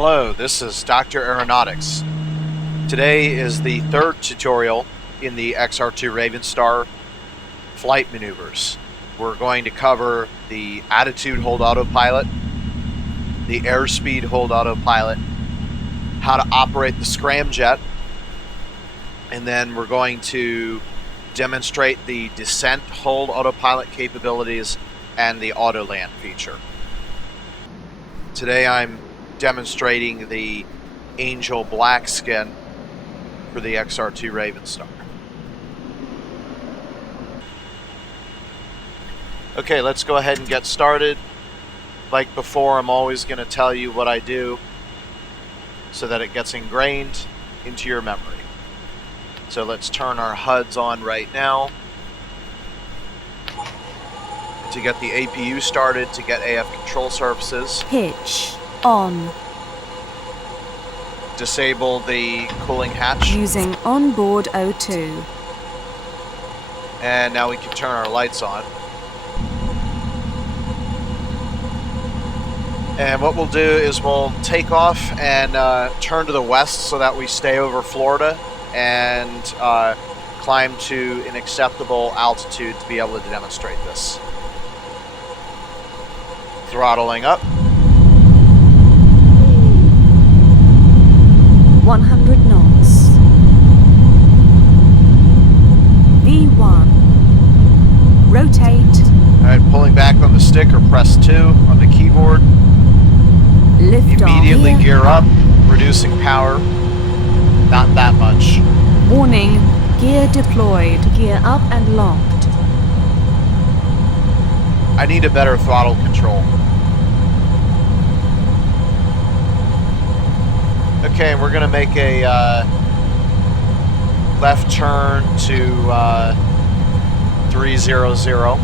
Hello, this is Dr. Aeronautics. Today is the third tutorial in the XR-2 Ravenstar flight maneuvers. We're going to cover the attitude hold autopilot, the airspeed hold autopilot, how to operate the scramjet, and then we're going to demonstrate the descent hold autopilot capabilities and the autoland feature. Today I'm demonstrating the Angel Black skin for the XR-2 Ravenstar. Okay, let's go ahead and get started. Like before, I'm always going to tell you what I do so that it gets ingrained into your memory. So let's turn our HUDs on right now to get the APU started, to get AF control surfaces. Pitch on. Disable the cooling hatch. Using onboard O2. And now we can turn our lights on. And what we'll do is we'll take off and turn to the west so that we stay over Florida and climb to an acceptable altitude to be able to demonstrate this. Throttling up. 100 knots. V1. Rotate. Alright, pulling back on the stick or press 2 on the keyboard. Lift Immediately off. gear up, reducing power. Not that much. Warning. Gear deployed. Gear up and locked. I need a better throttle control. Okay, we're going to make a left turn to 300.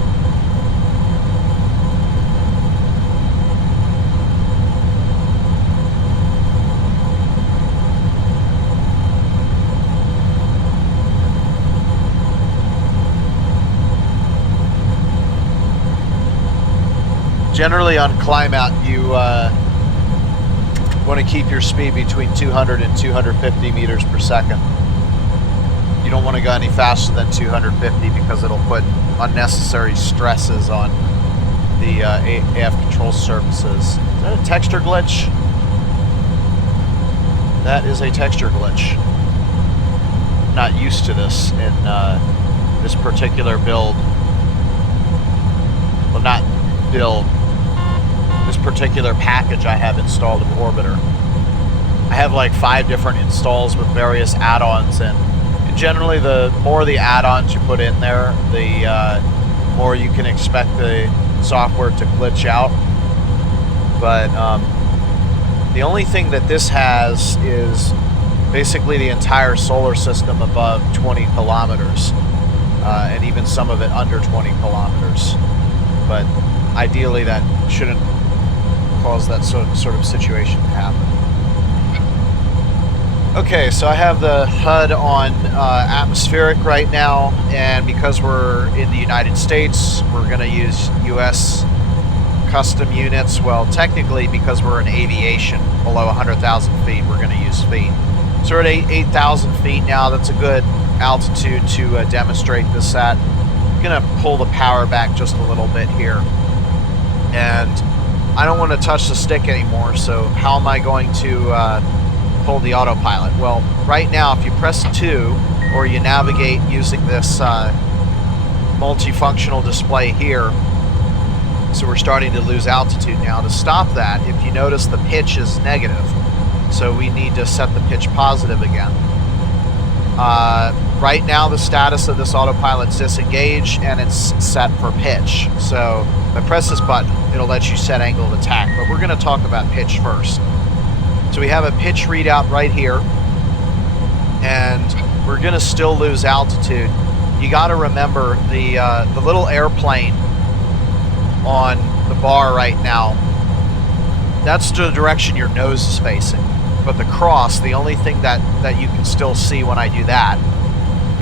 Generally on climb out, you want to keep your speed between 200 and 250 meters per second. You don't want to go any faster than 250 because it'll put unnecessary stresses on the AF control surfaces. Is that a texture glitch? That is a texture glitch. I'm not used to this in this particular build. Well, not build. This particular package I have installed in Orbiter. I have like 5 different installs with various add-ons, and generally the more the add-ons you put in there, the more you can expect the software to glitch out. But the only thing that this has is basically the entire solar system above 20 kilometers, and even some of it under 20 kilometers. But ideally that shouldn't cause that sort of situation to happen. Okay, so I have the HUD on atmospheric right now, and because we're in the United States, we're going to use US custom units. Well, technically, because we're in aviation below 100,000 feet, we're going to use feet. So we're at 8,000 feet now. That's a good altitude to demonstrate this at. I'm going to pull the power back just a little bit here. And I don't want to touch the stick anymore, so how am I going to pull the autopilot? Well, right now, if you press 2, or you navigate using this multifunctional display here, so we're starting to lose altitude now. To stop that, if you notice, the pitch is negative, so we need to set the pitch positive again. Right now, the status of this autopilot's disengaged, and it's set for pitch. So if I press this button, it'll let you set angle of attack, but we're going to talk about pitch first. So we have a pitch readout right here, and we're going to still lose altitude. You got to remember the little airplane on the bar right now, that's the direction your nose is facing. But the cross, the only thing that you can still see when I do that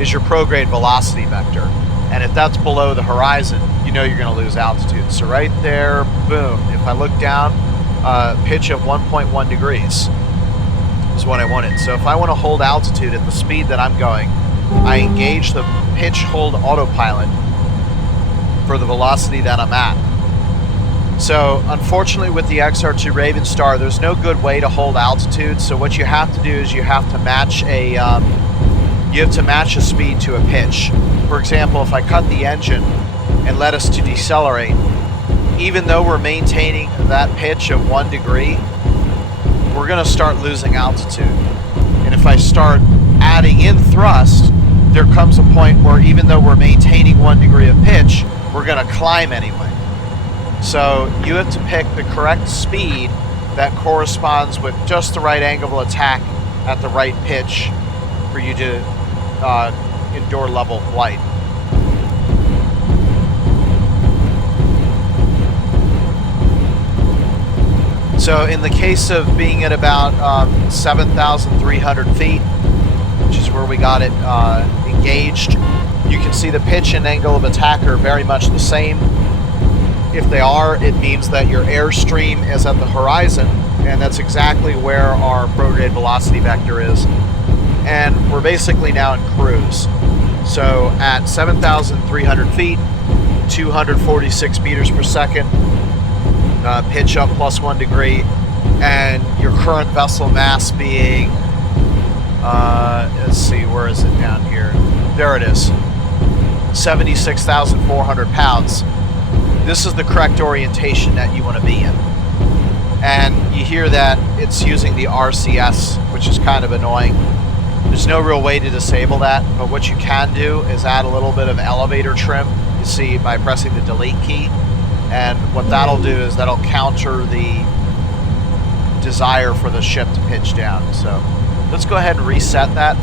is your prograde velocity vector. And if that's below the horizon, you know you're going to lose altitude. So right there, boom. If I look down, pitch of 1.1 degrees is what I wanted. So if I want to hold altitude at the speed that I'm going, I engage the pitch hold autopilot for the velocity that I'm at. So unfortunately with the XR-2 Ravenstar, there's no good way to hold altitude. So what you have to do is you have to match a speed to a pitch. For example, if I cut the engine and let us to decelerate, even though we're maintaining that pitch of 1 degree, we're going to start losing altitude. And if I start adding in thrust, there comes a point where even though we're maintaining 1 degree of pitch, we're going to climb anyway. So you have to pick the correct speed that corresponds with just the right angle of attack at the right pitch for you to endure level flight. So in the case of being at about 7,300 feet, which is where we got it engaged, you can see the pitch and angle of attack are very much the same. If they are, it means that your airstream is at the horizon, and that's exactly where our prograde velocity vector is. And we're basically now in cruise. So at 7,300 feet, 246 meters per second, pitch up plus 1 degree, and your current vessel mass being, let's see, where is it down here? There it is, 76,400 pounds. This is the correct orientation that you want to be in. And you hear that it's using the RCS, which is kind of annoying. There's no real way to disable that, but what you can do is add a little bit of elevator trim, you see, by pressing the delete key. And what that'll do is that'll counter the desire for the ship to pitch down. So let's go ahead and reset that,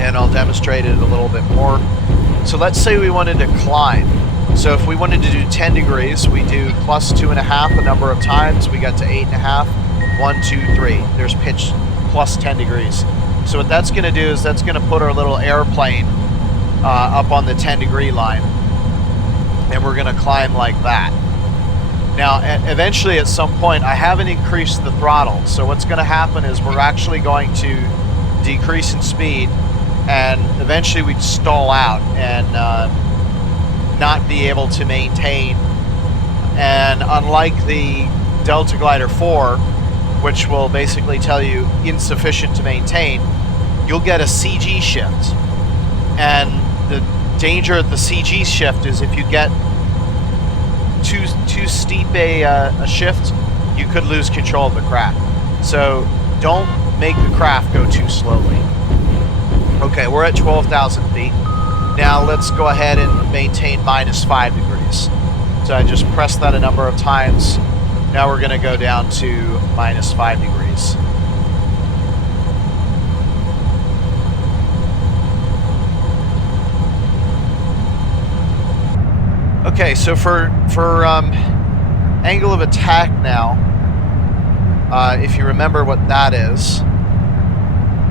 and I'll demonstrate it a little bit more. So let's say we wanted to climb. So if we wanted to do 10 degrees, we do plus 2.5 a number of times. We got to 8.5. 1, 2, 3. There's pitch plus 10 degrees. So what that's going to do is that's going to put our little airplane up on the 10 degree line. And we're going to climb like that. Now, eventually at some point, I haven't increased the throttle. So what's going to happen is we're actually going to decrease in speed, and eventually we'd stall out and not be able to maintain. And unlike the Delta Glider 4, which will basically tell you insufficient to maintain, you'll get a CG shift. And the danger of the CG shift is if you get too steep a shift, you could lose control of the craft. So don't make the craft go too slowly. Okay, we're at 12,000 feet. Now let's go ahead and maintain minus 5 degrees. So I just pressed that a number of times. Now we're going to go down to minus 5 degrees. Okay, so for angle of attack now, if you remember what that is,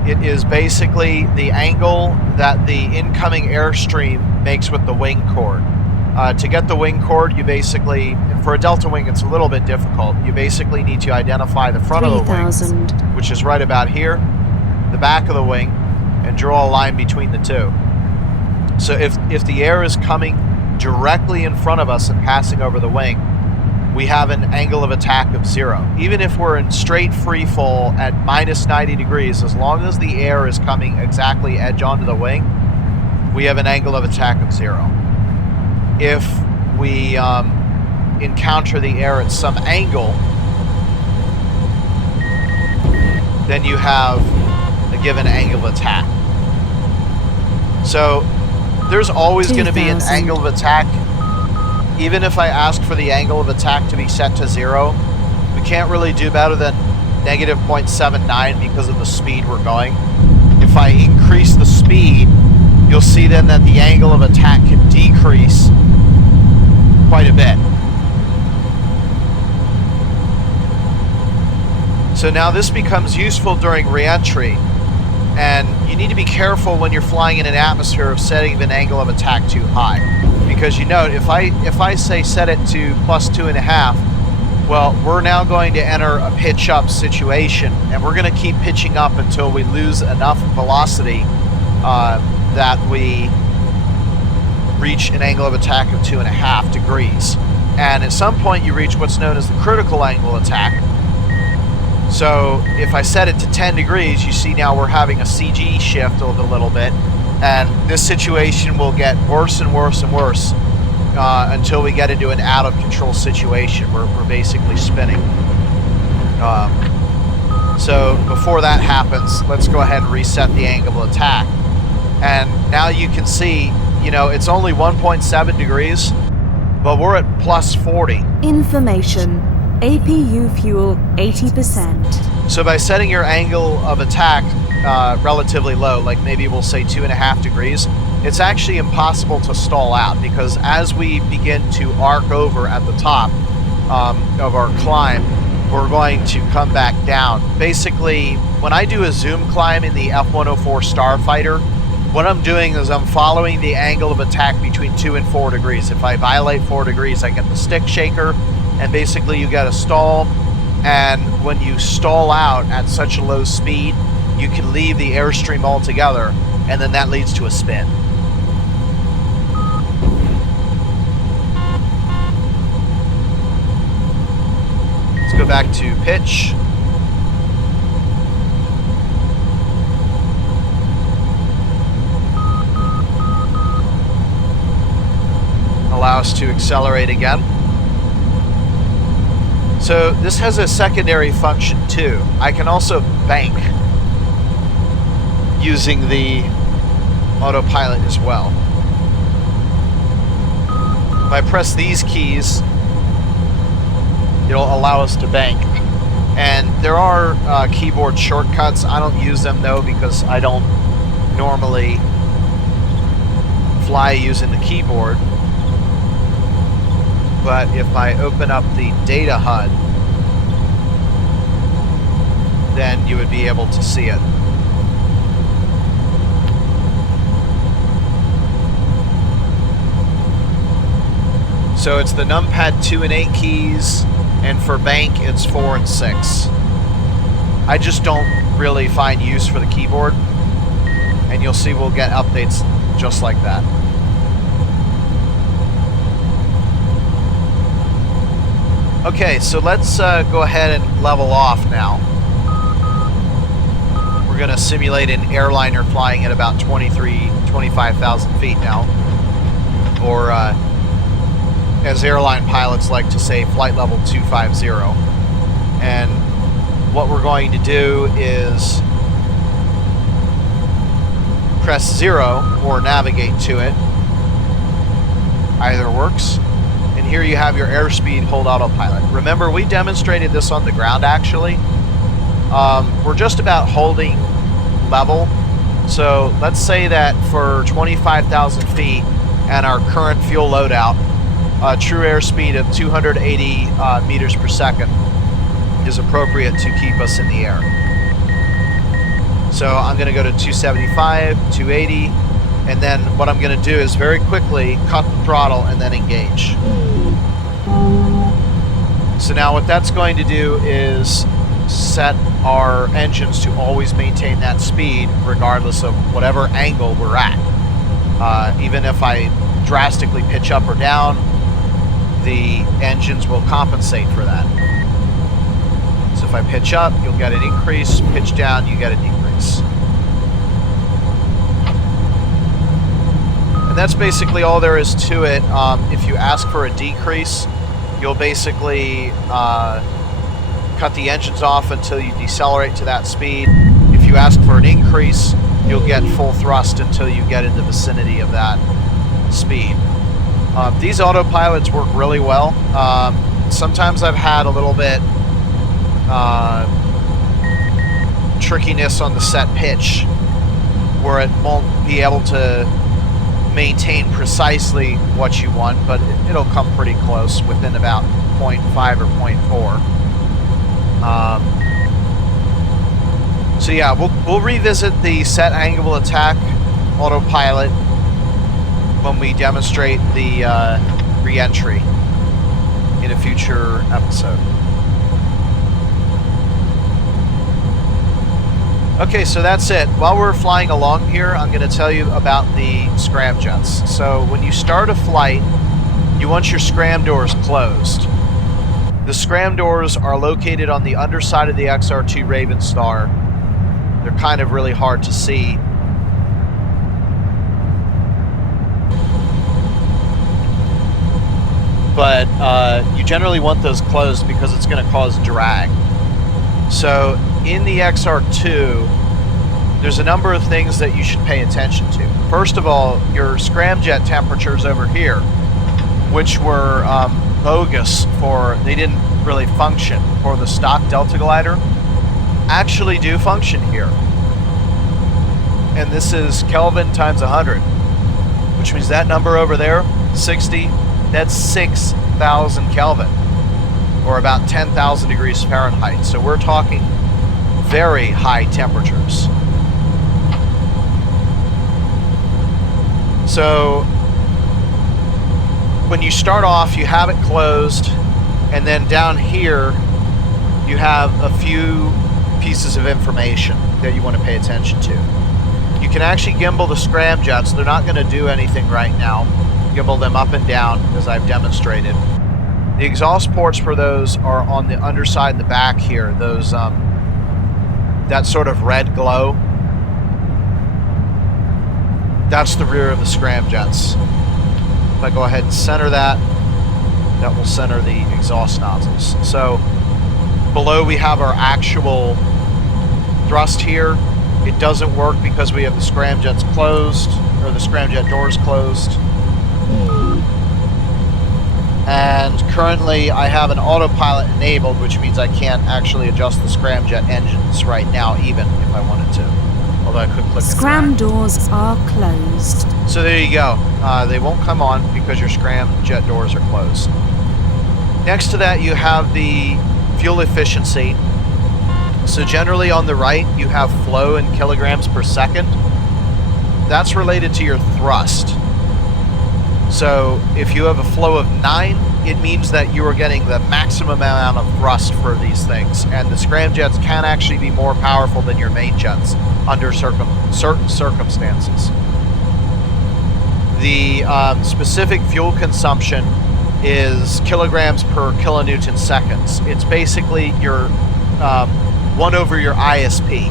it is basically the angle that the incoming airstream makes with the wing chord. To get the wing chord, you basically, for a delta wing it's a little bit difficult, you basically need to identify the front of the wing, which is right about here, the back of the wing, and draw a line between the two. So if the air is coming directly in front of us and passing over the wing, we have an angle of attack of 0. Even if we're in straight free fall at minus 90 degrees, as long as the air is coming exactly edge onto the wing, we have an angle of attack of 0. If we encounter the air at some angle, then you have a given angle of attack. So there's always going to be an angle of attack. Even if I ask for the angle of attack to be set to 0, we can't really do better than negative 0.79 because of the speed we're going. If I increase the speed, you'll see then that the angle of attack can decrease quite a bit. So now this becomes useful during reentry, and you need to be careful when you're flying in an atmosphere of setting an angle of attack too high, because you note if I say set it to plus 2.5, Well, we're now going to enter a pitch up situation, and we're going to keep pitching up until we lose enough velocity that we reach an angle of attack of 2.5 degrees. And at some point you reach what's known as the critical angle attack. So if I set it to 10 degrees, you see now we're having a CG shift a little bit, and this situation will get worse and worse and worse until we get into an out of control situation where we're basically spinning. So before that happens, let's go ahead and reset the angle of attack. And now you can see, you know, it's only 1.7 degrees, but we're at plus 40. Information. APU fuel 80%. So by setting your angle of attack relatively low, like maybe we'll say 2.5 degrees, it's actually impossible to stall out, because as we begin to arc over at the top of our climb, we're going to come back down. Basically, when I do a zoom climb in the F-104 Starfighter, what I'm doing is I'm following the angle of attack between 2 and 4 degrees. If I violate 4 degrees, I get the stick shaker, and basically you get a stall, and when you stall out at such a low speed, you can leave the airstream altogether, and then that leads to a spin. Let's go back to pitch. Allow us to accelerate again. So this has a secondary function too. I can also bank using the autopilot as well. If I press these keys, it'll allow us to bank. And there are keyboard shortcuts. I don't use them though, because I don't normally fly using the keyboard. But if I open up the data HUD, then you would be able to see it. So it's the numpad 2 and 8 keys, and for bank it's 4 and 6. I just don't really find use for the keyboard, and you'll see we'll get updates just like that. Okay, so let's go ahead and level off now. We're going to simulate an airliner flying at about 25,000 feet now. Or, as airline pilots like to say, flight level 250. And what we're going to do is press 0 or navigate to it. Either works. And here you have your airspeed, hold autopilot. Remember, we demonstrated this on the ground actually. We're just about holding level. So let's say that for 25,000 feet and our current fuel loadout, true airspeed of 280 meters per second is appropriate to keep us in the air. So I'm going to go to 275, 280, and then what I'm going to do is very quickly cut the throttle and then engage. So now what that's going to do is set our engines to always maintain that speed regardless of whatever angle we're at. Even if I drastically pitch up or down, the engines will compensate for that. So if I pitch up, you'll get an increase, pitch down, you get a decrease. And that's basically all there is to it. If you ask for a decrease, you'll basically cut the engines off until you decelerate to that speed. If you ask for an increase, you'll get full thrust until you get in the vicinity of that speed. These autopilots work really well. Sometimes I've had a little bit trickiness on the set pitch where it won't be able to maintain precisely what you want, but it'll come pretty close within about 0.5 or 0.4. So yeah, we'll revisit the set angle attack autopilot when we demonstrate the reentry. in a future episode. Okay, so that's it. While we're flying along here, I'm going to tell you about the scramjets. So when you start a flight, you want your scram doors closed. The scram doors are located on the underside of the XR-2 Ravenstar. They're kind of really hard to see. But you generally want those closed because it's going to cause drag. So in the XR-2, there's a number of things that you should pay attention to. First of all, your scramjet temperatures over here, which were bogus they didn't really function for the stock Delta glider, actually do function here. And this is Kelvin times 100, which means that number over there, 60, that's 6,000 Kelvin, or about 10,000 degrees Fahrenheit. So we're talking very high temperatures. So when you start off, you have it closed, and then down here you have a few pieces of information that you want to pay attention to. You can actually gimbal the scramjets. They're not going to do anything right now. Gimbal them up and down as I've demonstrated. The exhaust ports for those are on the underside and the back here. Those that sort of red glow. That's the rear of the scramjets. If I go ahead and center that, that will center the exhaust nozzles. So below we have our actual thrust here. It doesn't work because we have the scramjets closed, or the scramjet doors closed. And currently I have an autopilot enabled, which means I can't actually adjust the scramjet engines right now, even if I wanted to. Although I could click Scram doors are closed. So there you go. They won't come on because your scramjet doors are closed. Next to that, you have the fuel efficiency. So generally on the right, you have flow in kilograms per second. That's related to your thrust. So if you have a flow of 9, it means that you are getting the maximum amount of thrust for these things. And the scramjets can actually be more powerful than your main jets under certain circumstances. The specific fuel consumption is kilograms per kilonewton seconds. It's basically your 1 over your ISP.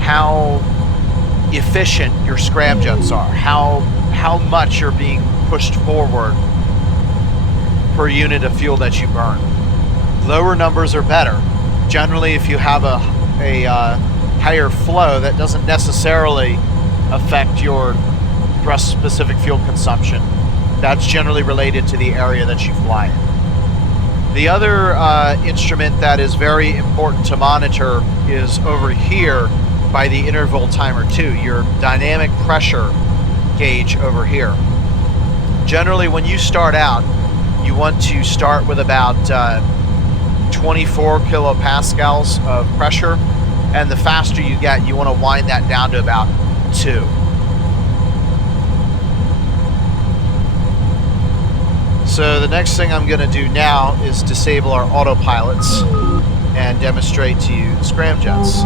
How efficient your scramjets are. How much you're being pushed forward per unit of fuel that you burn. Lower numbers are better. Generally, if you have a higher flow, that doesn't necessarily affect your thrust-specific fuel consumption. That's generally related to the area that you fly in. The other instrument that is very important to monitor is over here by the interval timer 2, your dynamic pressure gauge over here. Generally, when you start out, you want to start with about 24 kilopascals of pressure, and the faster you get, you want to wind that down to about 2. So the next thing I'm going to do now is disable our autopilots and demonstrate to you the scramjets.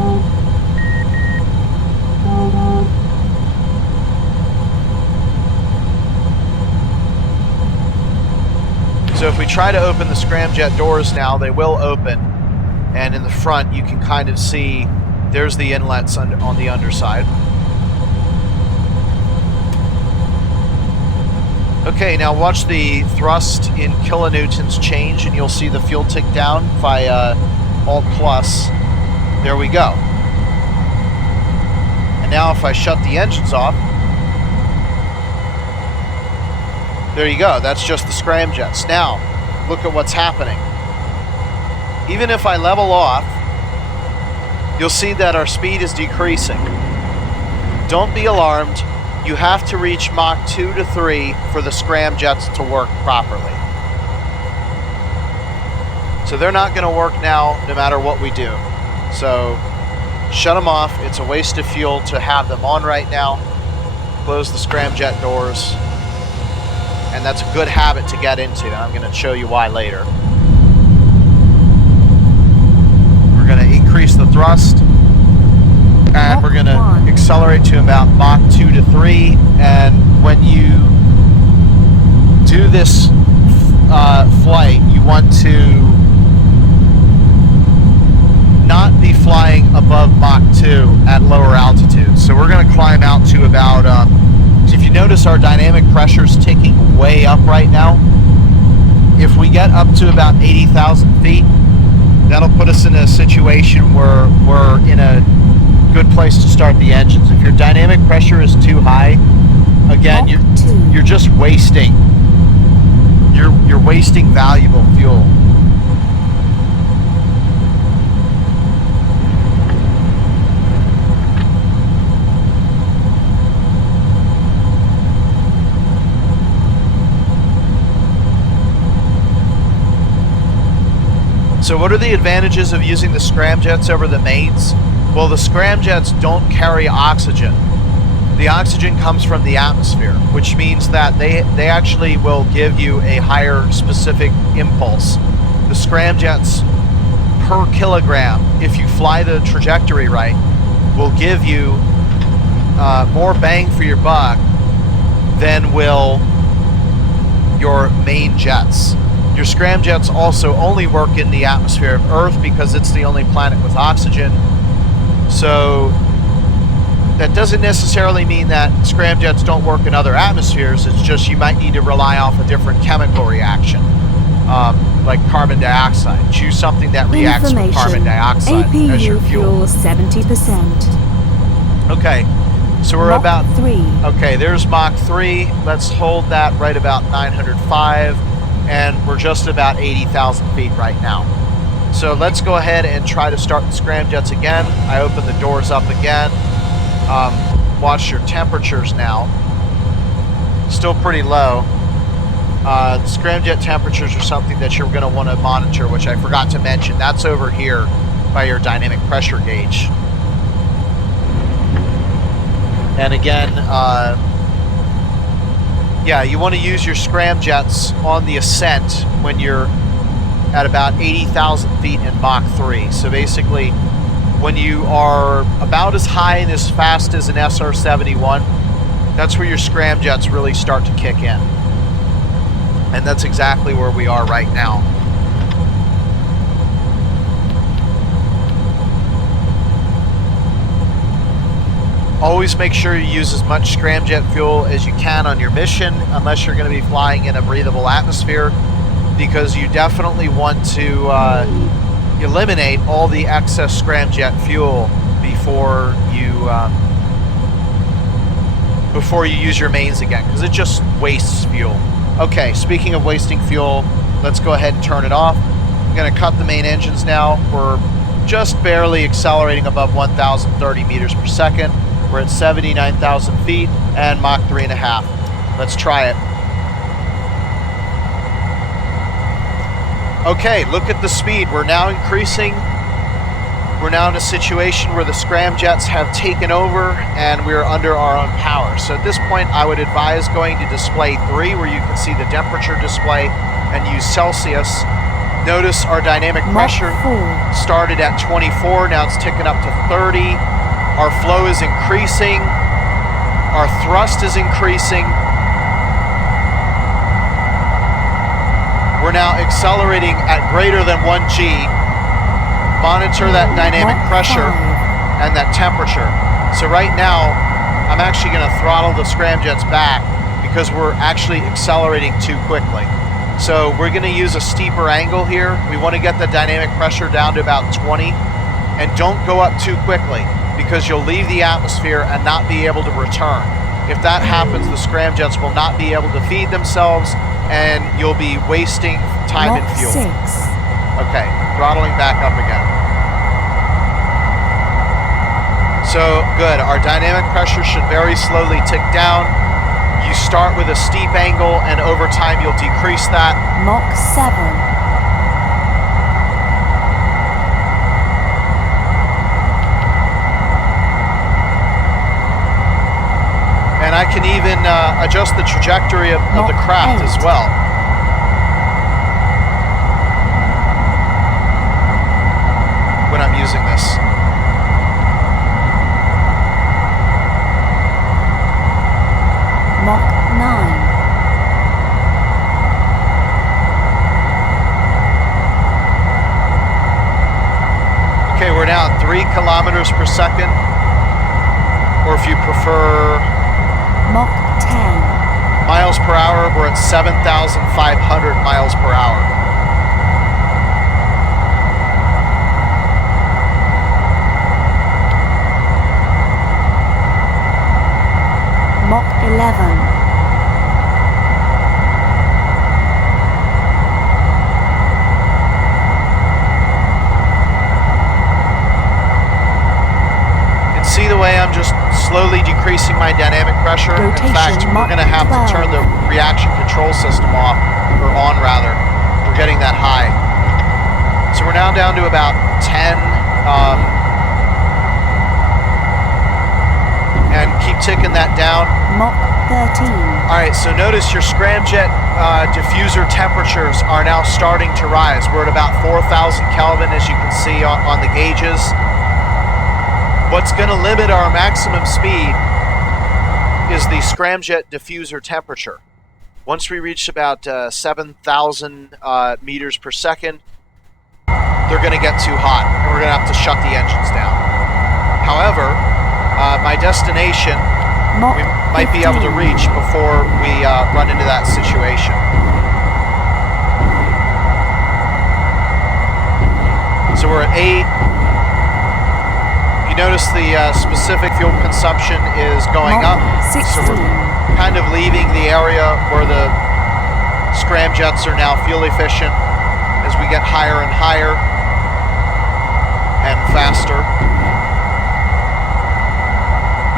So if we try to open the scramjet doors now, they will open, and in the front you can kind of see there's the inlets on the underside. Okay, now watch the thrust in kilonewtons change, and you'll see the fuel tick down. If I Alt plus, there we go. And now if I shut the engines off, there you go. That's just the scramjets. Now, look at what's happening. Even if I level off, you'll see that our speed is decreasing. Don't be alarmed. You have to reach Mach 2 to 3 for the scramjets to work properly. So they're not going to work now no matter what we do. So shut them off. It's a waste of fuel to have them on right now. Close the scramjet doors. And that's a good habit to get into, and I'm going to show you why later. We're going to increase the thrust, and we're going to accelerate to about Mach 2 to 3. And when you do this flight, you want to not be flying above Mach 2 at lower altitudes. So we're going to climb out to about, so if you notice our dynamic pressure is ticking way up right now. If we get up to about 80,000 feet, that'll put us in a situation where we're in a good place to start the engines. If your dynamic pressure is too high, again, you're just wasting, you're wasting valuable fuel. So what are the advantages of using the scramjets over the mains? Well, the scramjets don't carry oxygen. The oxygen comes from the atmosphere, which means that they actually will give you a higher specific impulse. The scramjets per kilogram, if you fly the trajectory right, will give you more bang for your buck than will your main jets. Your scramjets also only work in the atmosphere of Earth because it's the only planet with oxygen. So that doesn't necessarily mean that scramjets don't work in other atmospheres. It's just you might need to rely off a different chemical reaction, like carbon dioxide. Choose something that reacts with carbon dioxide APU as your fuel. 70%. Okay, so we're Mach about 3. Okay, there's Mach 3. Let's hold that right about 905. And we're just about 80,000 feet right now. So let's go ahead and try to start the scramjets again. I open the doors up again. Watch your temperatures now. Still pretty low. The scramjet temperatures are something that you're going to want to monitor, which I forgot to mention. That's over here by your dynamic pressure gauge. And again, yeah, you want to use your scramjets on the ascent when you're at about 80,000 feet in Mach 3. So basically, when you are about as high and as fast as an SR-71, that's where your scramjets really start to kick in. And that's exactly where we are right now. Always make sure you use as much scramjet fuel as you can on your mission, unless you're going to be flying in a breathable atmosphere, because you definitely want to eliminate all the excess scramjet fuel before you use your mains again, because it just wastes fuel. Okay, speaking of wasting fuel, let's go ahead and turn it off. I'm going to cut the main engines now. We're just barely accelerating above 1,030 meters per second. We're at 79,000 feet and Mach 3.5. Let's try it. Okay, look at the speed. We're now increasing. We're now in a situation where the scramjets have taken over and we're under our own power. So at this point, I would advise going to display 3, where you can see the temperature display, and use Celsius. Notice our dynamic pressure started at 24. Now it's ticking up to 30. Our flow is increasing. Our thrust is increasing. We're now accelerating at greater than 1G. Monitor that dynamic pressure and that temperature. So right now, I'm actually going to throttle the scramjets back because we're actually accelerating too quickly. So we're going to use a steeper angle here. We want to get the dynamic pressure down to about 20. And don't go up too quickly, because you'll leave the atmosphere and not be able to return. If that happens, the scramjets will not be able to feed themselves, and you'll be wasting time and fuel. 6. Okay, throttling back up again. So, good. Our dynamic pressure should very slowly tick down. You start with a steep angle, and over time you'll decrease that. Mach 7. And I can even adjust the trajectory of the Mach craft 8. as well. When I'm using this. Mach 9. Okay, we're now at 3 kilometers per second. Or if you prefer Mach 10. miles per hour, we're at 7,500 miles per hour. Mach 11. See the way I'm just slowly decreasing my dynamic pressure? Rotation, in fact, we're going to have 12. to turn the reaction control system off, or on rather. We're getting that high. So we're now down to about 10, and keep ticking that down. Mach 13. All right, so notice your scramjet diffuser temperatures are now starting to rise. We're at about 4,000 Kelvin, as you can see on the gauges. What's going to limit our maximum speed is the scramjet diffuser temperature. Once we reach about 7,000 meters per second, they're going to get too hot, and we're going to have to shut the engines down. However, my destination Mach we might be able to 15. reach before we run into that situation. So we're at 8. Notice the specific fuel consumption is going up, Mach 16. so we're kind of leaving the area where the scramjets are now fuel efficient as we get higher and higher and faster.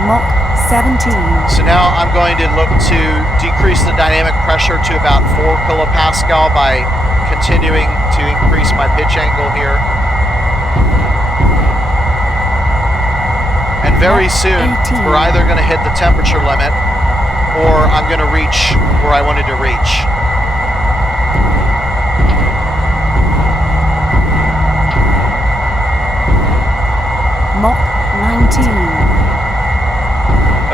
Mach 17. So now I'm going to look to decrease the dynamic pressure to about 4 kilopascal by continuing to increase my pitch angle here. And very soon, 18. we're either going to hit the temperature limit or I'm going to reach where I wanted to reach. Mach 19.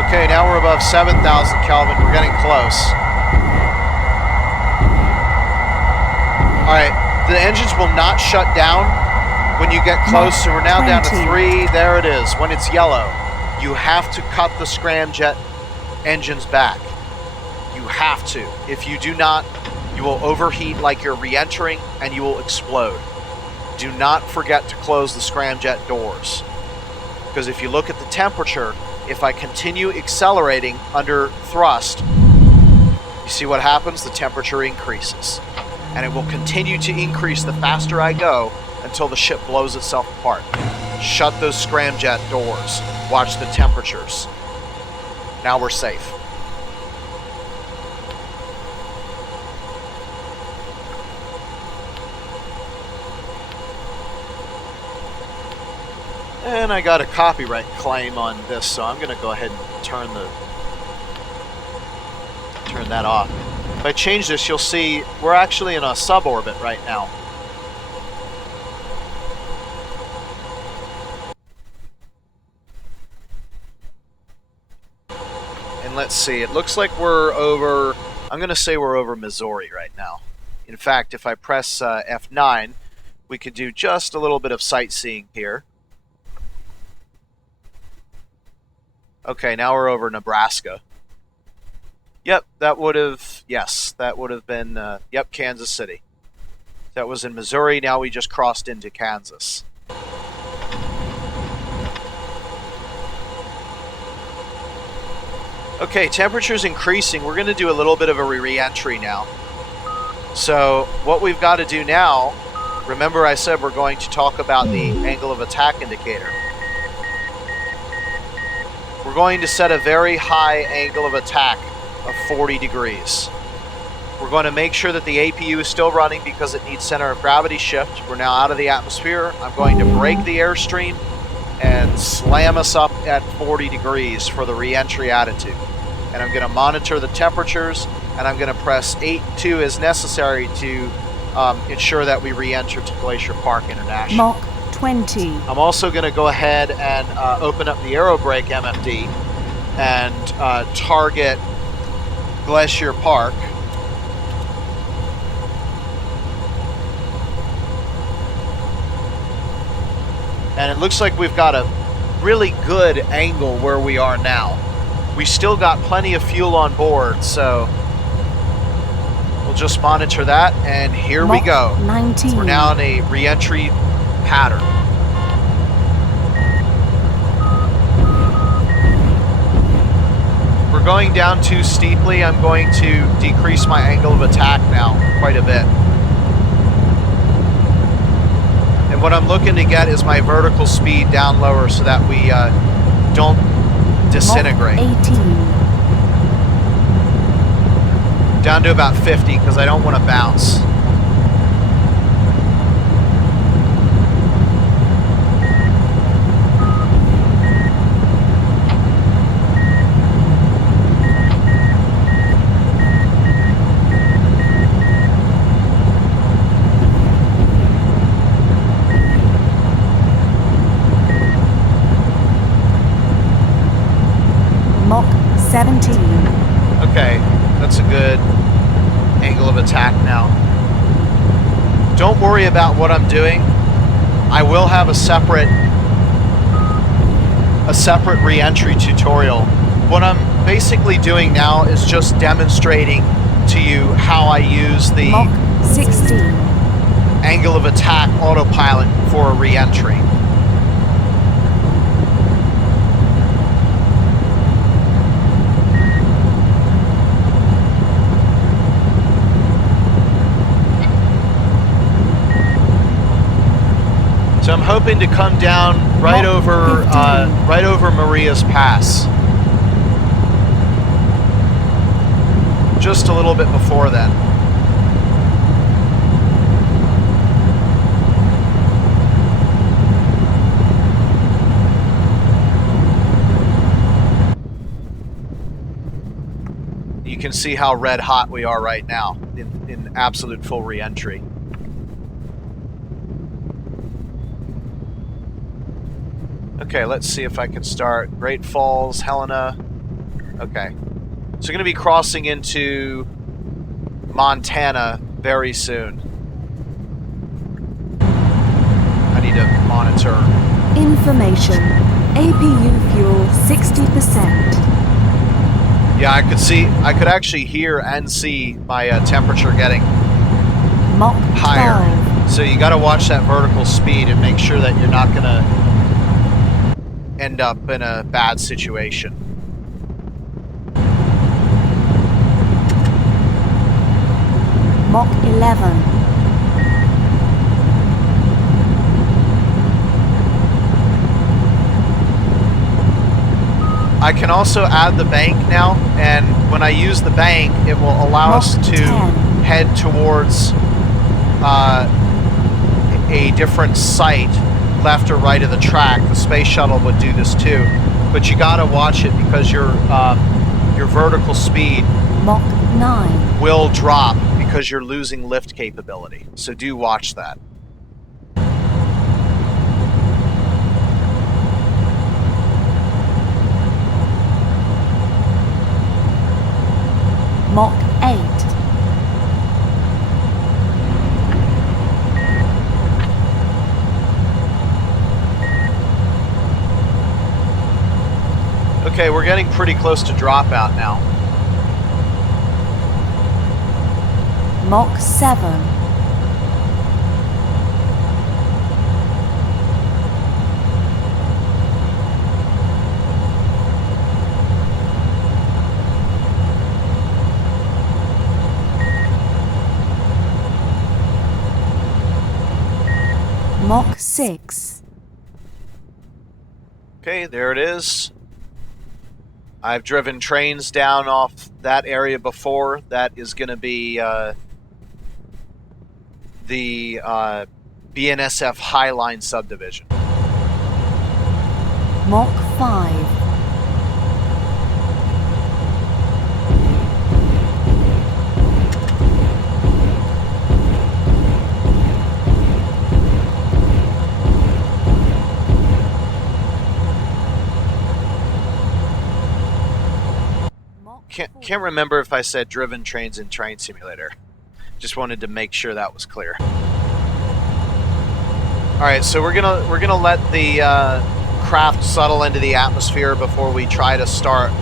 Okay, now we're above 7,000 Kelvin. We're getting close. All right, the engines will not shut down when you get close, so we're now down to 3. There it is. When it's yellow, you have to cut the scramjet engines back. You have to. If you do not, you will overheat like you're re-entering and you will explode. Do not forget to close the scramjet doors. Because if you look at the temperature, if I continue accelerating under thrust, you see what happens? The temperature increases. And it will continue to increase the faster I go until the ship blows itself apart. Shut those scramjet doors. Watch the temperatures. Now we're safe. And I got a copyright claim on this, so I'm going to go ahead and turn that off. If I change this, you'll see we're actually in a suborbit right now. Let's see, it looks like we're over, I'm going to say we're over Missouri right now. In fact, if I press F9, we could do just a little bit of sightseeing here. Okay, now we're over Nebraska. Yep, that would have, yes, that would have been, yep, Kansas City. That was in Missouri, now we just crossed into Kansas. Okay, temperature's increasing. We're going to do a little bit of a re-entry now. So what we've got to do now, remember I said we're going to talk about the angle of attack indicator. We're going to set a very high angle of attack of 40 degrees. We're going to make sure that the APU is still running because it needs center of gravity shift. We're now out of the atmosphere. I'm going to brake the airstream and slam us up at 40 degrees for the re-entry attitude. and I'm going to monitor the temperatures, and I'm going to press 8-2 as necessary to ensure that we re-enter to Glacier Park International. Mach 20. I'm also going to go ahead and open up the aerobrake MFD and target Glacier Park. And it looks like we've got a really good angle where we are now. We still got plenty of fuel on board, so we'll just monitor that, and here we go. 19. We're now in a re-entry pattern. We're going down too steeply. I'm going to decrease my angle of attack now quite a bit. And what I'm looking to get is my vertical speed down lower so that we don't disintegrate. Mach 18. Down to about 50 because I don't want to bounce. Mach 17. Okay, that's a good angle of attack now. Don't worry about what I'm doing. I will have a separate re-entry tutorial. What I'm basically doing now is just demonstrating to you how I use the Mach 16. angle of attack autopilot for a re-entry. So I'm hoping to come down right over Maria's Pass. Just a little bit before then. You can see how red hot we are right now in absolute full re-entry. Okay, let's see if I can start. Great Falls, Helena. Okay. So we're going to be crossing into Montana very soon. I need to monitor. Information. APU fuel 60%. Yeah, I could actually hear and see my temperature getting Mach higher. 12. So you got to watch that vertical speed and make sure that you're not going to end up in a bad situation. Mach 11. I can also add the bank now, and when I use the bank, it will allow Mach us to 10. head towards a different site, left or right of the track. The space shuttle would do this too, but you got to watch it because your vertical speed Mach 9. will drop because you're losing lift capability. So do watch that. Mach 8. Okay, we're getting pretty close to dropout now. Mach 7. Mach 6. Okay, there it is. I've driven trains down off that area before. That is going to be the BNSF Highline subdivision. Mach 5. Can't remember if I said driven trains in Train Simulator. Just wanted to make sure that was clear. All right, so we're gonna let the craft settle into the atmosphere before we try to start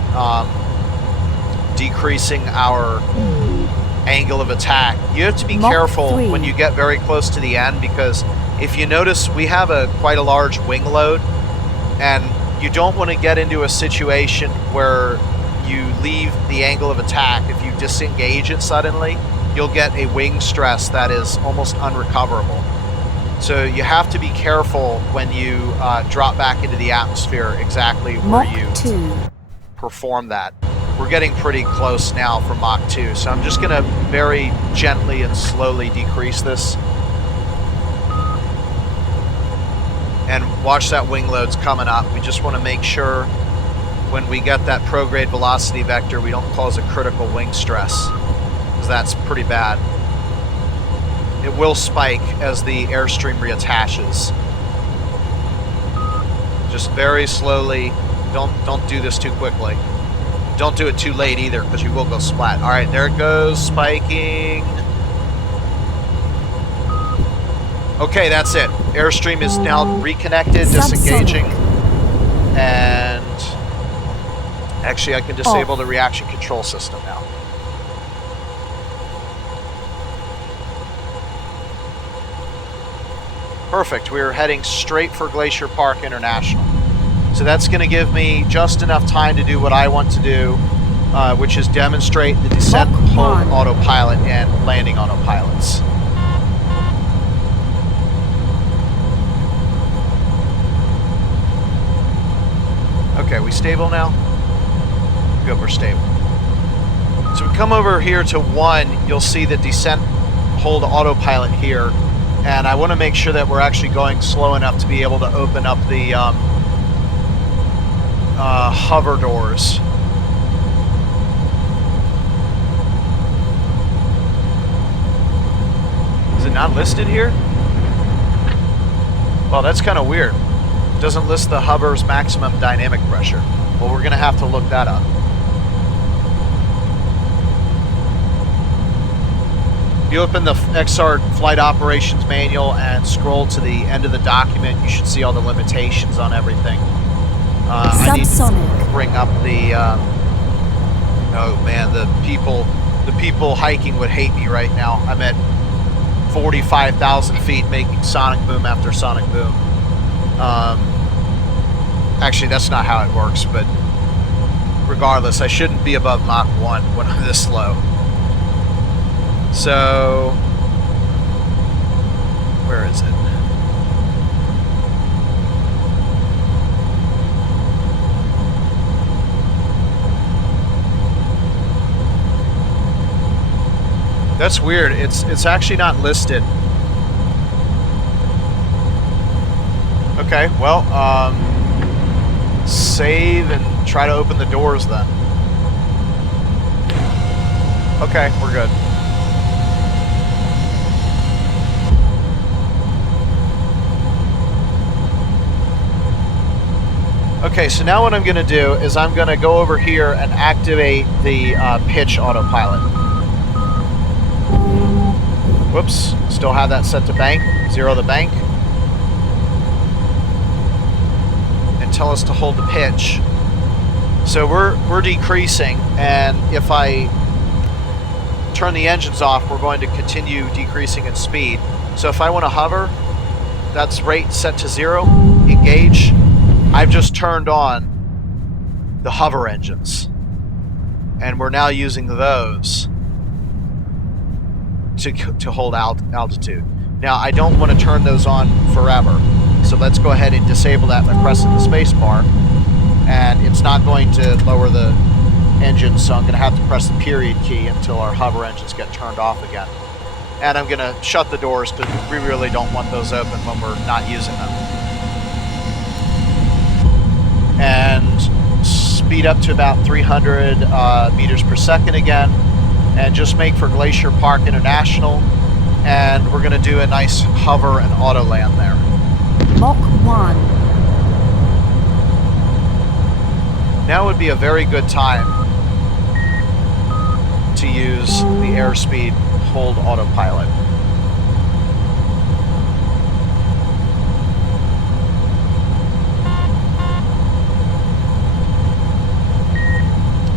decreasing our angle of attack. You have to be careful when you get very close to the end, because if you notice, we have quite a large wing load, and you don't want to get into a situation where you leave the angle of attack. If you disengage it suddenly, you'll get a wing stress that is almost unrecoverable. So you have to be careful when you drop back into the atmosphere exactly where you perform that. We're getting pretty close now for Mach 2, so I'm just going to very gently and slowly decrease this. And watch that wing load's coming up. We just want to make sure when we get that prograde velocity vector, we don't cause a critical wing stress, because that's pretty bad. It will spike as the airstream reattaches. Just very slowly. Don't do this too quickly. Don't do it too late either, because you will go splat. All right, there it goes, spiking. Okay, that's it. Airstream is now reconnected, disengaging. And actually, I can disable the reaction control system now. Perfect. We're heading straight for Glacier Park International. So that's going to give me just enough time to do what I want to do, which is demonstrate the descent hold autopilot and landing autopilots. Okay, we stable now? Good, we're stable. So we come over here to 1, you'll see the descent hold autopilot here, and I want to make sure that we're actually going slow enough to be able to open up the hover doors. Is it not listed here? Well, that's kind of weird. It doesn't list the hover's maximum dynamic pressure. Well, we're going to have to look that up. If you open the XR Flight Operations Manual and scroll to the end of the document, you should see all the limitations on everything. I need to bring up the, oh man, the people hiking would hate me right now. I'm at 45,000 feet making sonic boom after sonic boom. Actually, that's not how it works, but regardless, I shouldn't be above Mach 1 when I'm this low. So, where is it? That's weird. It's actually not listed. Okay, well, save and try to open the doors then. Okay, we're good. Okay, so now what I'm going to do is I'm going to go over here and activate the pitch autopilot. Whoops, still have that set to bank. Zero the bank. And tell us to hold the pitch. So we're decreasing, and if I turn the engines off, we're going to continue decreasing in speed. So if I want to hover, that's rate set to 0, engage. I've just turned on the hover engines, and we're now using those to hold altitude. Now, I don't want to turn those on forever, so let's go ahead and disable that by pressing the space bar, and it's not going to lower the engine, so I'm going to have to press the period key until our hover engines get turned off again. And I'm going to shut the doors because we really don't want those open when we're not using them. And speed up to about 300 meters per second again, and just make for Glacier Park International, and we're going to do a nice hover and auto land there. Mach 1. Now would be a very good time airspeed, hold autopilot.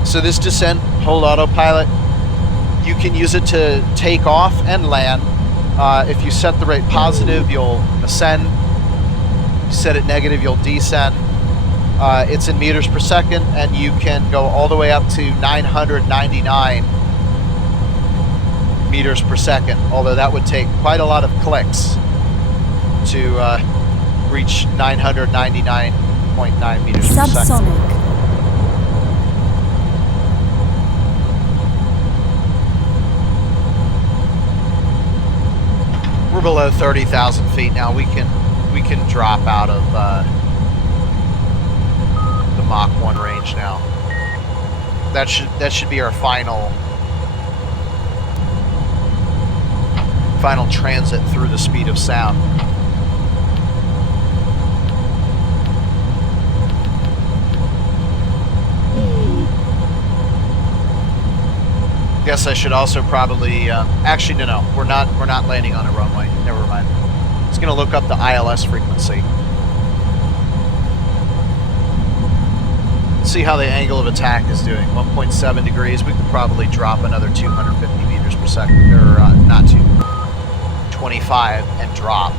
So this descent, hold autopilot, you can use it to take off and land. If you set the rate positive, you'll ascend. You set it negative, you'll descend. It's in meters per second, and you can go all the way up to 999 meters per second, although that would take quite a lot of clicks to reach 999.9 meters per second. Subsonic. We're below 30,000 feet now. We can drop out of the Mach 1 range now. That should be our final transit through the speed of sound. Guess I should also probably actually no, we're not landing on a runway. Never mind. It's going to look up the ILS frequency. See how the angle of attack is doing. 1.7 degrees. We could probably drop another 250 meters per second, or not 25, and drop.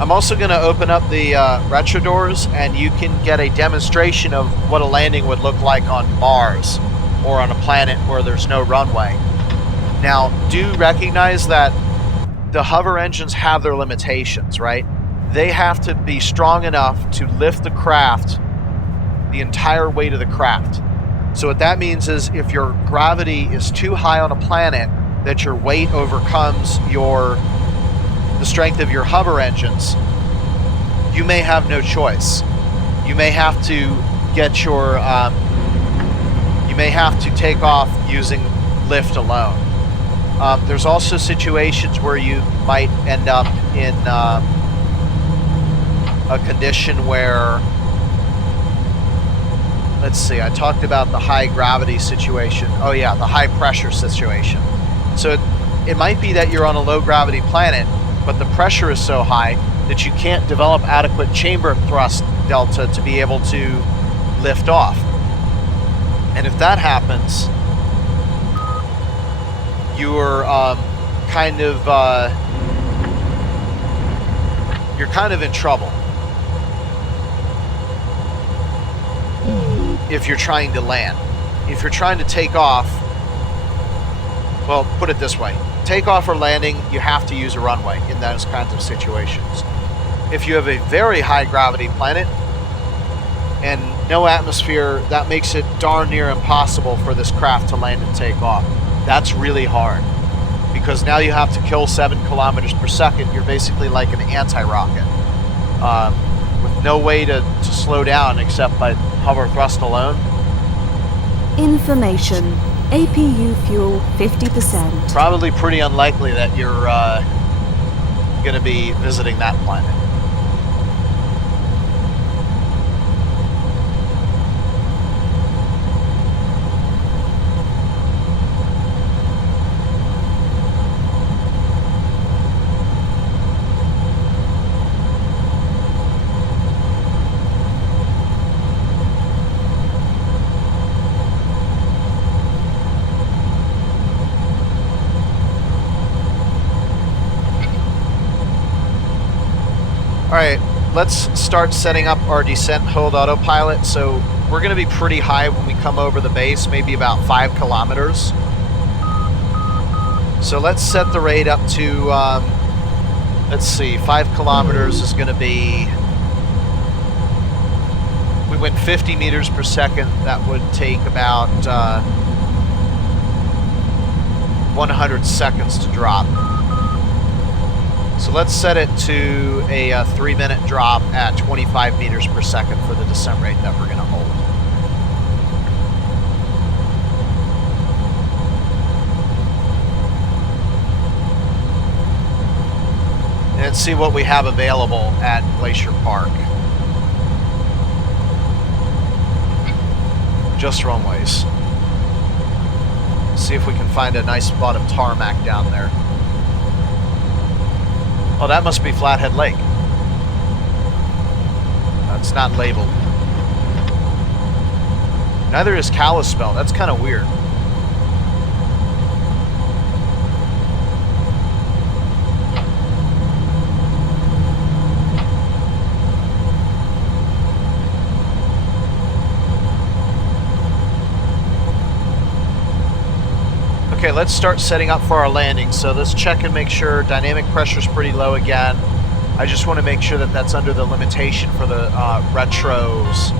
I'm also going to open up the retro doors, and you can get a demonstration of what a landing would look like on Mars or on a planet where there's no runway. Now, do recognize that the hover engines have their limitations, right? They have to be strong enough to lift the craft, the entire weight of the craft. So what that means is if your gravity is too high on a planet, that your weight overcomes the strength of your hover engines, you may have no choice. You may have to get your, you may have to take off using lift alone. There's also situations where you might end up in a condition where, let's see, I talked about the high gravity situation. Oh yeah, the high pressure situation. So it might be that you're on a low gravity planet, but the pressure is so high that you can't develop adequate chamber thrust delta to be able to lift off. And if that happens, you're kind of in trouble if you're trying to land. If you're trying to take off, well, put it this way. Takeoff or landing, you have to use a runway in those kinds of situations. If you have a very high gravity planet and no atmosphere, that makes it darn near impossible for this craft to land and take off. That's really hard because now you have to kill 7 kilometers per second. You're basically like an anti-rocket with no way to slow down except by hover thrust alone. Information. APU fuel 50%. Probably pretty unlikely that you're going to be visiting that planet. Alright, let's start setting up our descent hold autopilot. So we're going to be pretty high when we come over the base, maybe about 5 kilometers. So let's set the rate up to, let's see, 5 kilometers is going to be, we went 50 meters per second, that would take about 100 seconds to drop. So let's set it to a 3-minute drop at 25 meters per second for the descent rate that we're going to hold. and see what we have available at Glacier Park. Just runways. See if we can find a nice spot of tarmac down there. Oh, that must be Flathead Lake. It's not labeled. Neither is Kalispell. That's kind of weird. Okay, let's start setting up for our landing. So let's check and make sure dynamic pressure is pretty low again. I just want to make sure that that's under the limitation for the retros.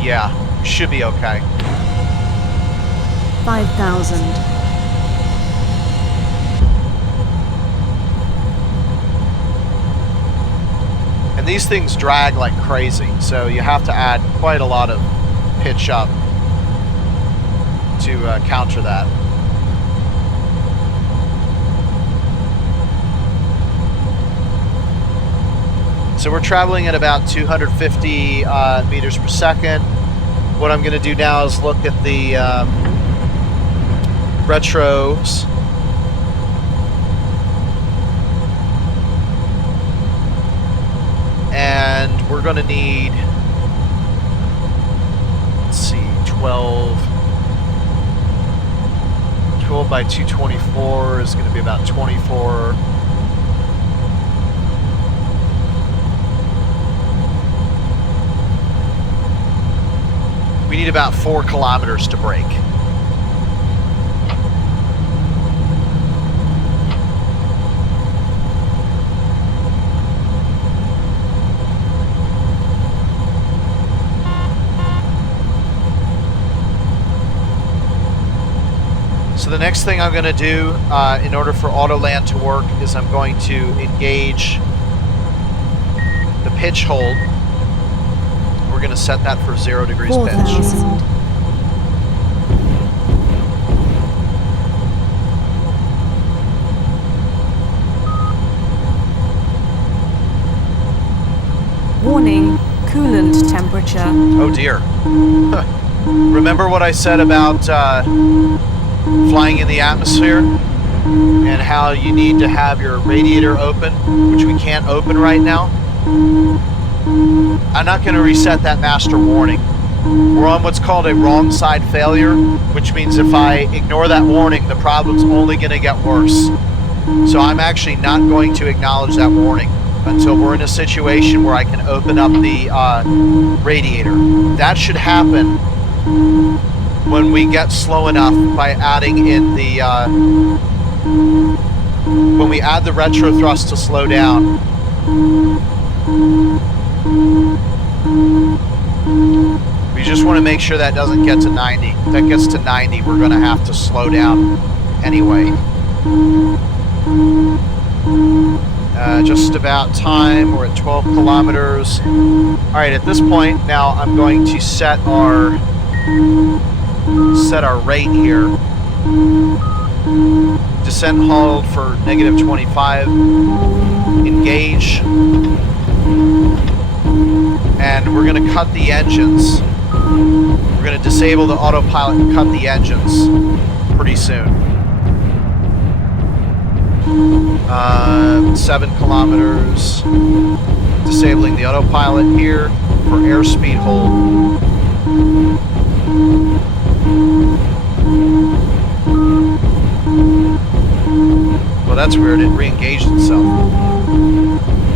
Yeah, should be okay. 5,000. And these things drag like crazy, so you have to add quite a lot of pitch up to counter that. So we're traveling at about 250 meters per second. What I'm going to do now is look at the retros. And we're going to need, let's see, 12 by 224 is going to be about 24. We need about 4 kilometers to break. So the next thing I'm going to do in order for autoland to work is I'm going to engage the pitch hold. We're going to set that for 0 degrees 4,000. pitch. Warning, coolant temperature. Oh dear. Remember what I said about flying in the atmosphere and how you need to have your radiator open, which we can't open right now? I'm not going to reset that master warning. We're on what's called a wrong side failure, which means if I ignore that warning, the problem's only going to get worse. So I'm actually not going to acknowledge that warning until we're in a situation where I can open up the radiator. That should happen when we get slow enough by adding in the when we add the retro thrust to slow down. We just want to make sure that doesn't get to 90. If that gets to 90, we're going to have to slow down anyway. Just about time. We're at 12 kilometers. All right, at this point now I'm going to set our rate here. Descent hold for negative 25. Engage. And we're going to cut the engines. We're going to disable the autopilot and cut the engines pretty soon. 7 kilometers. Disabling the autopilot here for airspeed hold. Well, that's weird. It re-engaged itself.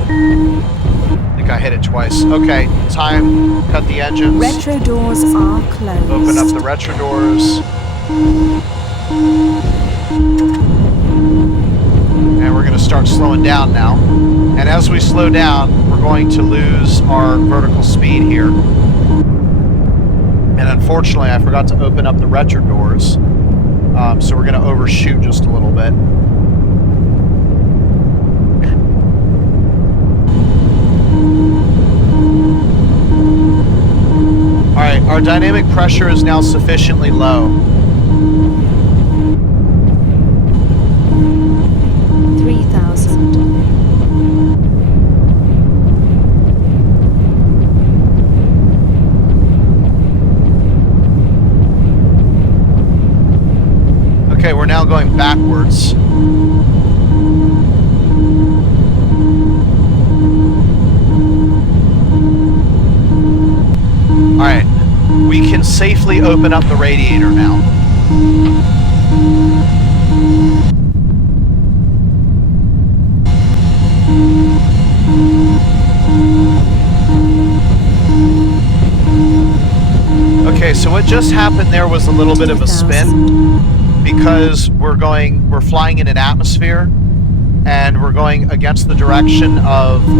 I think I hit it twice. Okay, time. Cut the engines. Retro doors are closed. Open up the retro doors. And we're going to start slowing down now. And as we slow down, we're going to lose our vertical speed here. And unfortunately, I forgot to open up the retro doors. So we're going to overshoot just a little bit. Alright, our dynamic pressure is now sufficiently low. 3,000. now going backwards. Alright, we can safely open up the radiator now. Okay, so what just happened there was a little bit of a spin because we're flying in an atmosphere and we're going against the direction of the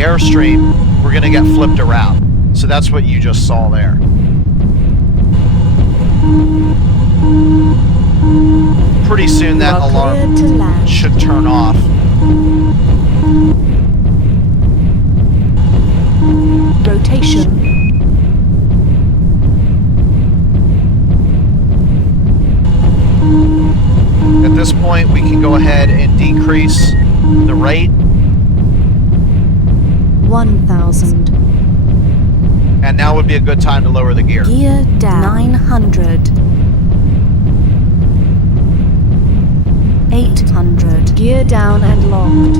airstream. We're going to get flipped around. So that's what you just saw there. Pretty soon that alarm should turn off. Rotation. At this point, we can go ahead and decrease the rate. 1,000. And now would be a good time to lower the gear. Gear down. 900. 800. Gear down and locked.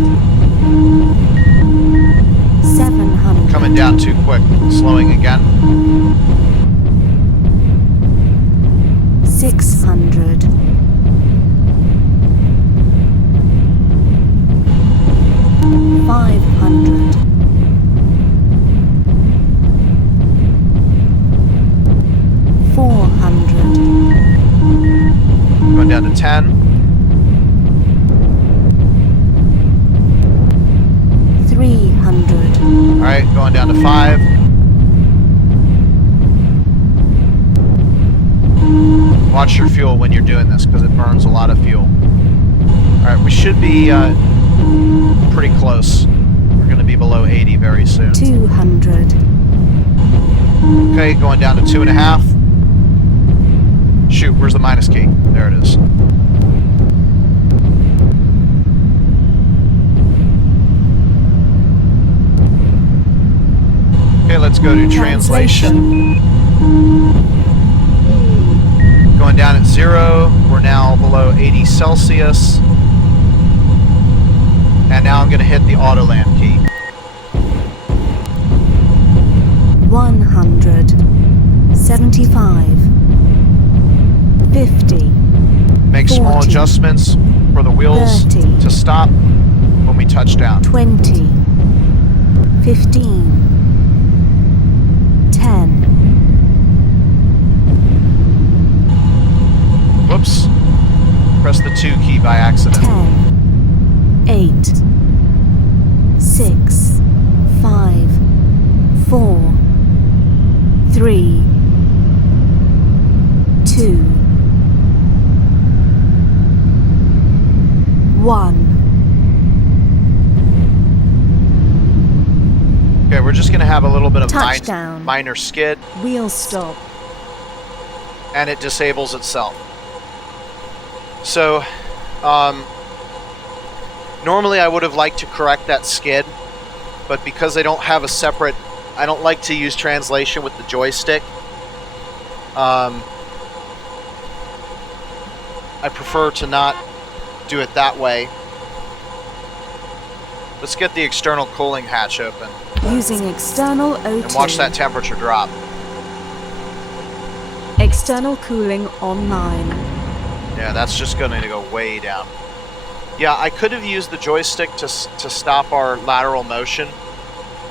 700. Coming down too quick. Slowing again. 600. 500. 400. Going down to 10. 300. Alright, going down to 5. Watch your fuel when you're doing this because it burns a lot of fuel. Alright, we should be pretty close. We're going to be below 80 very soon. 200. Okay, going down to 2.5. Shoot, where's the minus key? There it is. Okay, let's go to translation. Going down at 0. We're now below 80 Celsius. And now I'm going to hit the autoland key. 100. 75. 50. Make 40, small adjustments for the wheels 30, to stop when we touch down. 20. 15. 10. Whoops. Press the 2 key by accident. 10. 8. 6. 5. 4. 3. 2. 1. Okay, we're just going to have a little bit of Touchdown. minor skid, Wheel stop. and it disables itself. So, normally I would have liked to correct that skid, but because I don't have a separate, I don't like to use translation with the joystick. I prefer to not do it that way. Let's get the external cooling hatch open Using external O2. and watch that temperature drop. External cooling online. Yeah, that's just going to go way down. Yeah, I could have used the joystick to stop our lateral motion,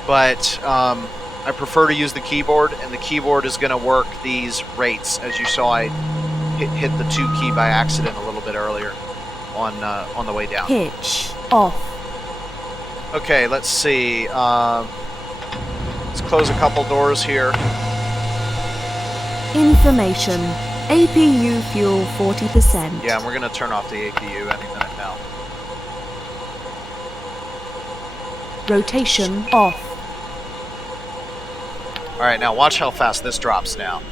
but I prefer to use the keyboard, and the keyboard is going to work these rates. As you saw, I hit the 2 key by accident a little bit earlier on the way down. Pitch off. Okay, let's see. Let's close a couple doors here. Information. APU fuel 40%. Yeah, and we're going to turn off the APU any minute now. Rotation off. Alright, now watch how fast this drops now.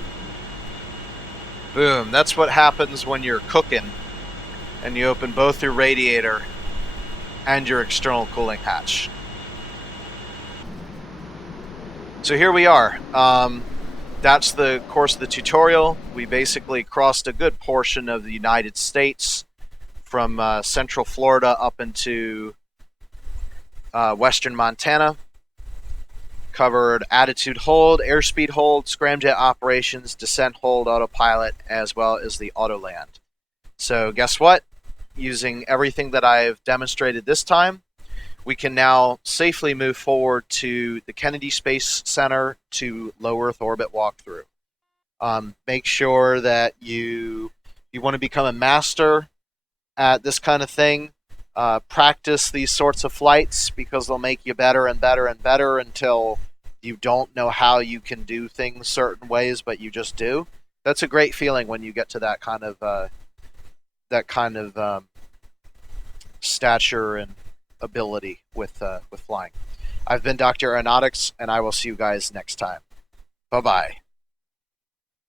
Boom. That's what happens when you're cooking and you open both your radiator and your external cooling hatch. So here we are. that's the course of the tutorial. We basically crossed a good portion of the United States from central Florida up into western Montana. Covered attitude hold, airspeed hold, scramjet operations, descent hold, autopilot, as well as the autoland. So guess what? Using everything that I've demonstrated this time, we can now safely move forward to the Kennedy Space Center to low Earth orbit walkthrough. Make sure that you want to become a master at this kind of thing. Practice these sorts of flights because they'll make you better and better and better until you don't know how you can do things certain ways, but you just do. That's a great feeling when you get to that kind of stature and ability with flying. I've been Dr. Aeronautics, and I will see you guys next time. Bye-bye.